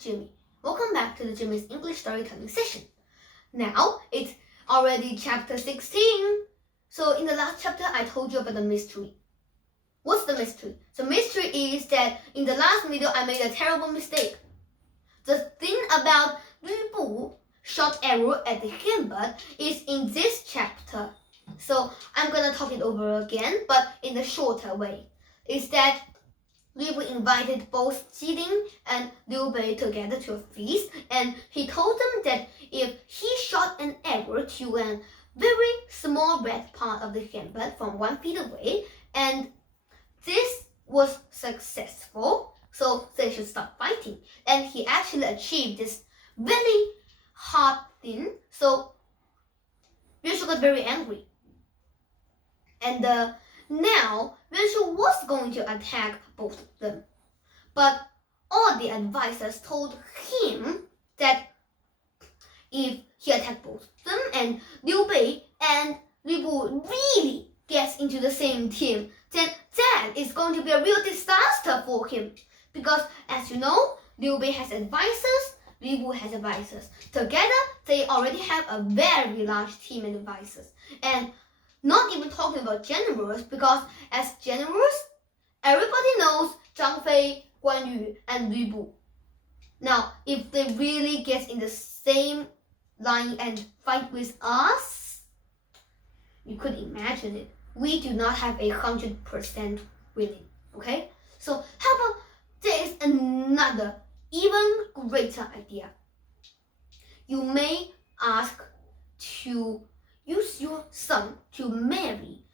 Jimmy. Welcome back to the Jimmy's English storytelling session. Now, it's already chapter 16. So in the last chapter, I told you about the mystery. What's the mystery? The mystery is that in the last video, I made a terrible mistake. The thing about Lü Bu shot arrow at the hindbird is in this chapter. So I'm gonna talk it over again, but in a shorter way. Is that Lü Bu invited both Jilin and Liu Bei together to a feast, and he told them that if he shot an arrow to a very small red part of the hindbird from 1 feet away, and this was successful, so they should stop fighting. And he actually achieved this really hard thing, so Yuan Shu got very angry. And now Yuan Shu was going to attack both of them, but all the advisors told him that if he attacked both of them and Liu Bei and Lü Bu really gets into the same team, then that is going to be a real disaster for him. Because as you know, Liu Bei has advisors, Lü Bu has advisors. Together, they already have a very large team of advisors. And not even talking about generals, because as generals, everybody knows Zhang Fei, Guan Yu, and Lü Bu. Now, if they really get in the same line and fight with us, you could imagine it. We do not have 100% winning, okay? So how about there is another even greater idea. You may ask to use your son to marry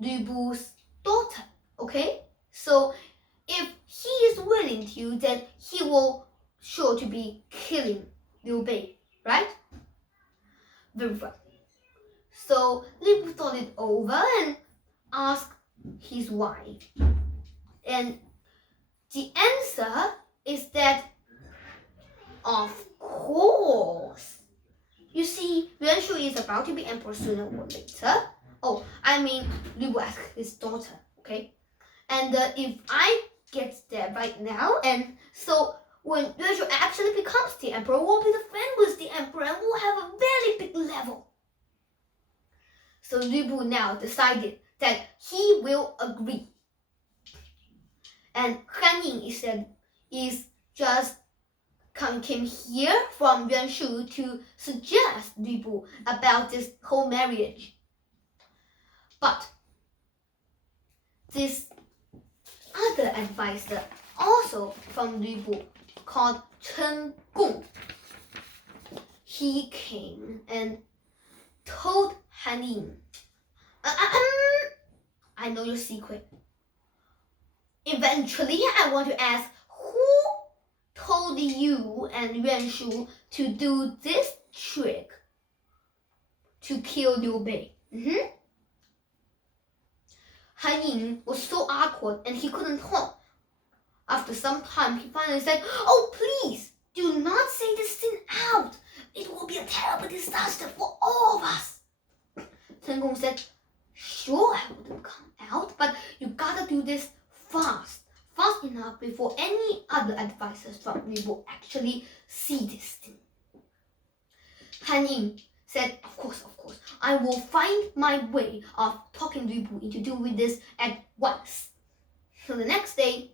Lü Bu's daughter, okay? So if he is willing to, then he will sure to be killing Liu Bei, right? Very well. So Lü Bu thought it over and asked his wife. And the answer is that, of course. You see, Yuan Shu is about to be emperor sooner or later. Oh, I mean, Lü Bu asked his daughter, okay? And if I get there right now, and so when Yuan Shu actually becomes the emperor, we'll be the friend with the emperor and we'll have a very big level. So Lü Bu now decided that he will agree. And Han Ying is just came here from Yuan Shu to suggest Lü Bu about this whole marriage. But this other advisor, also from Lü Bu, called Chen Gong, he came and told Han Ying, I know your secret. Eventually, I want to ask, who told you and Yuan Shu to do this trick to kill Liu Bei? Han Ying was so awkward and he couldn't talk. After some time, he finally said, "Oh, please, do not say this thing out. It will be a terrible disaster for all of us." Chen Gong said, "Sure, I wouldn't come out, but you gotta do this fast enough before any other advisors from Lü Bu actually see this thing." Han Ying said, of course, I will find my way of talking Lü Bu into doing this at once. So the next day,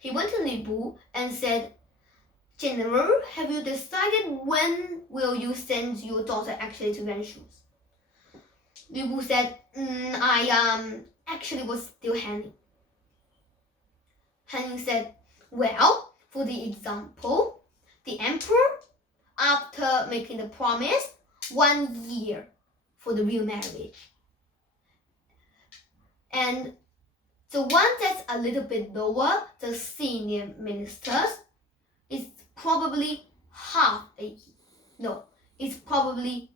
he went to Lü Bu and said, "General, have you decided when will you send your daughter actually to Yuan Shu's?" Lü Bu said, I actually was still hanging. Han Ying said, well, for the example, the emperor, after making the promise, 1 year for the real marriage. And the one that's a little bit lower, the senior ministers, is probably half a year. No, it's probably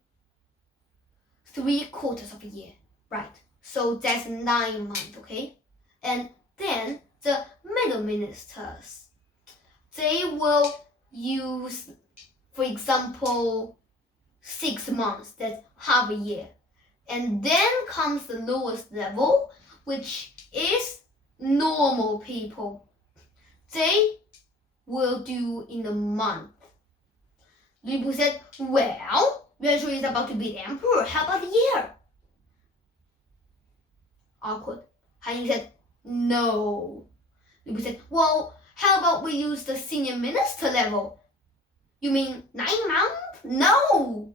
3/4 of a year, right? So that's 9 months, okay? And then the middle ministers, they will use, for example, 6 months, that's half a year. And then comes the lowest level, which is normal people. They will do in a month? Lu Bu said, well, Yuan Shu is about to be the emperor. How about a year? Awkward. Han Ying said, no. Lu Bu said, well, how about we use the senior minister level? You mean 9 months? No.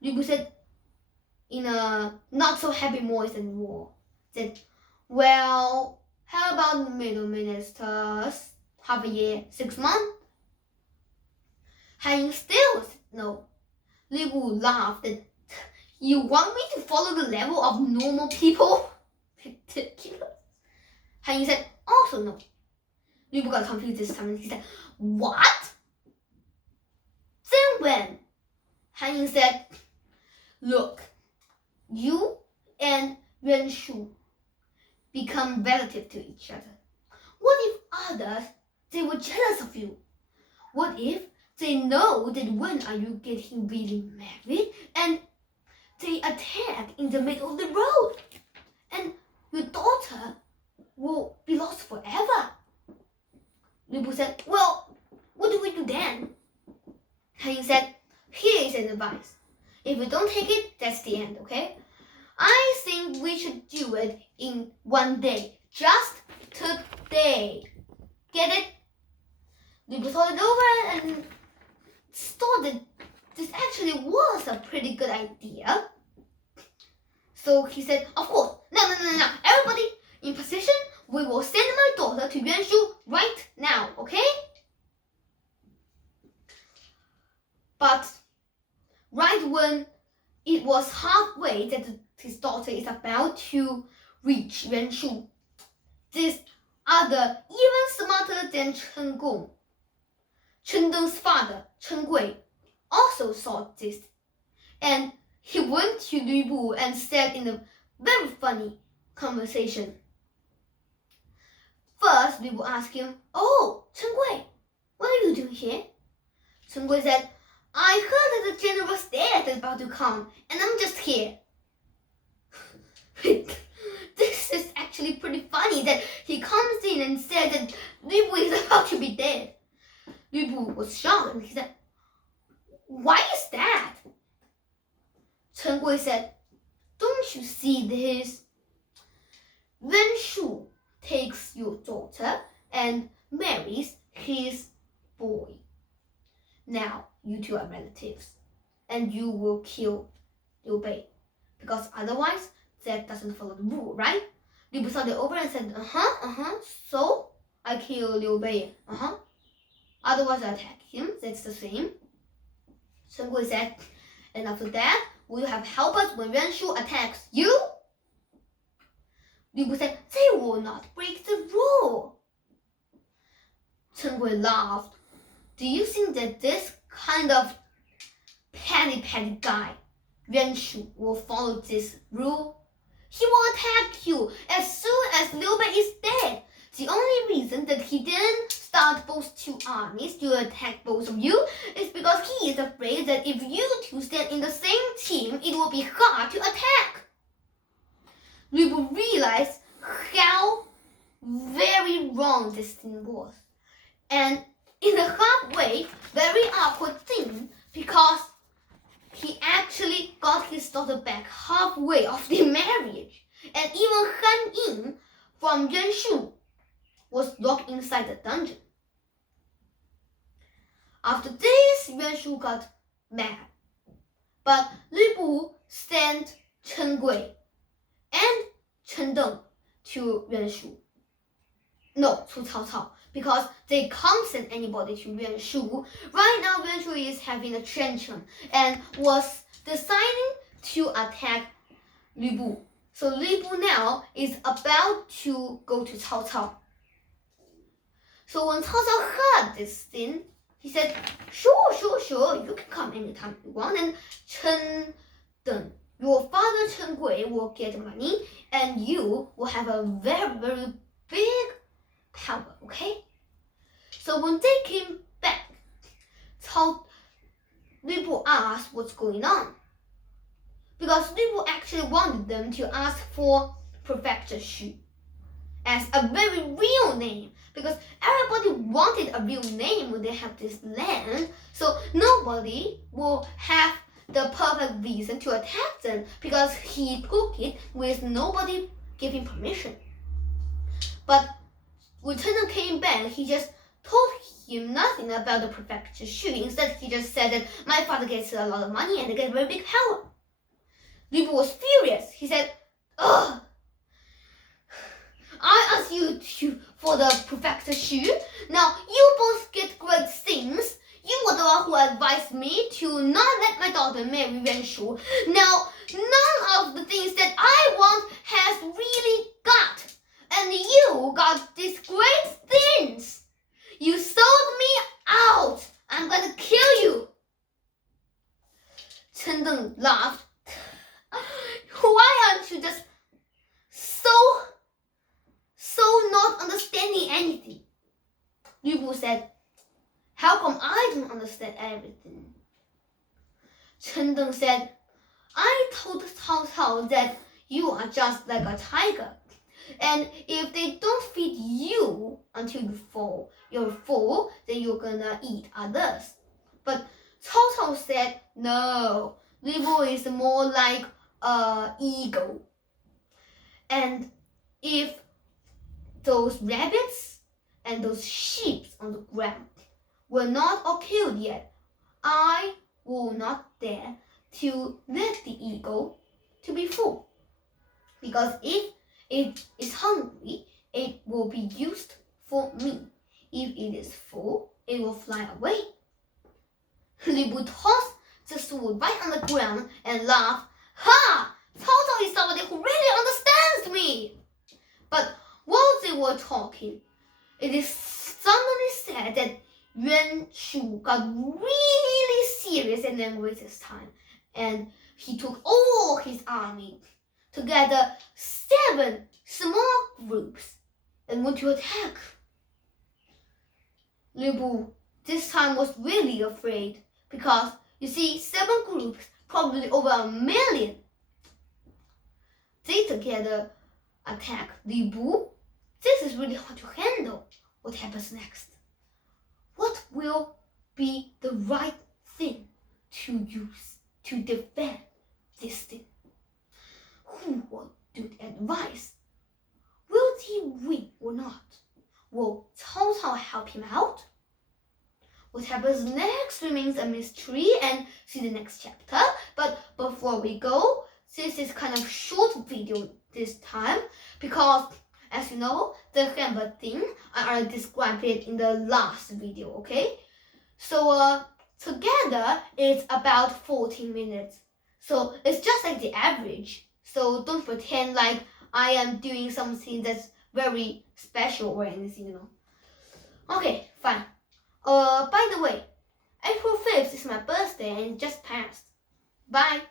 Lu Bu said, in a not so happy voice anymore, said, well, how about middle ministers? Half a year, 6 months? Han Ying still said no. Lu Bu laughed and, you want me to follow the level of normal people? Ridiculous. Han Ying said, also no. Lu Bu got confused this time and he said, what? Then when? Han Ying said, look, you and Yuan Shu become relative to each other. What if others, they were jealous of you? What if they know that when are you getting really married and they attack in the middle of the road and your daughter will be lost forever? Lu Bu said, well, what do we do then? Han Ying said, here is an advice. If you don't take it, that's the end, okay? I think we should do it in 1 day. Just today. Get it? Lu Bu thought it over and thought that this actually was a pretty good idea. So he said, of course, no. Everybody in position, we will send my daughter to Yuan Shu right now, okay? But right when it was halfway that his daughter is about to reach Yuan Shu, this other, even smarter than Chen Gong, Chen Deng's father, Chen Gui, also saw this. And he went to Lu Bu and said in a very funny conversation. First, Lu Bu asked him, oh, Chen Gui, what are you doing here? Chen Gui said, I heard that the general's dad is about to come, and I'm just here. This is actually pretty funny that he comes in and said that Lu Bu is about to be dead. Lu Bu was shocked and he said, why is that? Chen Gui said, don't you see this? Yuan Shu takes your daughter and marries his boy. Now you two are relatives, and you will kill Liu Bei, because otherwise that doesn't follow the rule, right? Lu Bu thought it over and said, so I kill Liu Bei, otherwise I attack him, that's the same. Chen Gui said, and after that, will you have helpers when Yuan Shu attacks you? Lu Bu said, they will not break the rule. Chen Gui laughed. Do you think that this kind of petty guy, Yuan Shu, will follow this rule? He will attack you as soon as Liu Bei is dead. The only reason that he didn't start both two armies to attack both of you is because he is afraid that if you two stand in the same team, it will be hard to attack. Lu Bu realized how very wrong this thing was. And in the halfway, very awkward thing, because he actually got his daughter back halfway of the marriage. And even Han Ying from Yuan Shu was locked inside the dungeon. After this, Yuan Shu got mad. But Lu Bu sent Chen Gui and Chen Deng to Yuan Shu. No, to Cao Cao, because they can't send anybody to Yuan Shu. Right now, Yuan Shu is having a tantrum and was deciding to attack Lu Bu. So Lu Bu now is about to go to Cao Cao. So when Cao Cao heard this thing, he said, sure, you can come anytime you want. And Chen Deng, your father Chen Gui will get money and you will have a very big power, okay? So when they came back, Lu Bu asked what's going on. Because Lu Bu actually wanted them to ask for Prefecture Xu as a very real name, because everybody wanted a real name when they have this land, so nobody will have the perfect reason to attack them because he took it with nobody giving permission. But when Chen came back, he just told him nothing about the prefecture shoe. Instead, he just said that my father gets a lot of money and gets very big power. Liu Bu was furious. He said, "Ugh! I asked you for the prefecture shoe. Now you both get great things. You were the one who advised me to not let my daughter marry Yuan Shu. Now none of the things that I want has really got. And you got these great things. You sold me out. I'm gonna kill you." Chen Deng laughed. "Why aren't you just so not understanding anything?" Liu Bu said, "How come I don't understand everything?" Chen Deng said, "I told Cao Cao that you are just like a tiger. And if they don't feed you until you're full, then you're gonna eat others." But Cao Cao said, "No, Liu Bu is more like an eagle. And if those rabbits and those sheep on the ground were not all killed yet, I will not dare to let the eagle to be full. Because if it is hungry, it will be used for me. If it is full, it will fly away." Liu Bu tossed the sword right on the ground and laughed. "Ha! Cao Cao is somebody who really understands me." But while they were talking, it is suddenly said that Yuan Shu got really serious and angry this time, and he took all his army to gather 7 small groups and went to attack. Liu Bu this time was really afraid because you see 7 groups, probably over 1 million. They together attack Liu Bu. This is really hard to handle. What happens next? What will be the right thing to use to defend this thing? Who will do the advice? Will he win or not? Will Cao Cao help him out? What happens next remains a mystery, and see the next chapter. But before we go, this is kind of short video this time because, as you know, the hammer thing, I already described it in the last video, okay? So together it's about 14 minutes. So it's just like the average. So don't pretend like I am doing something that's very special or anything, you know. Okay, fine. By the way, April 5th is my birthday and it just passed. Bye.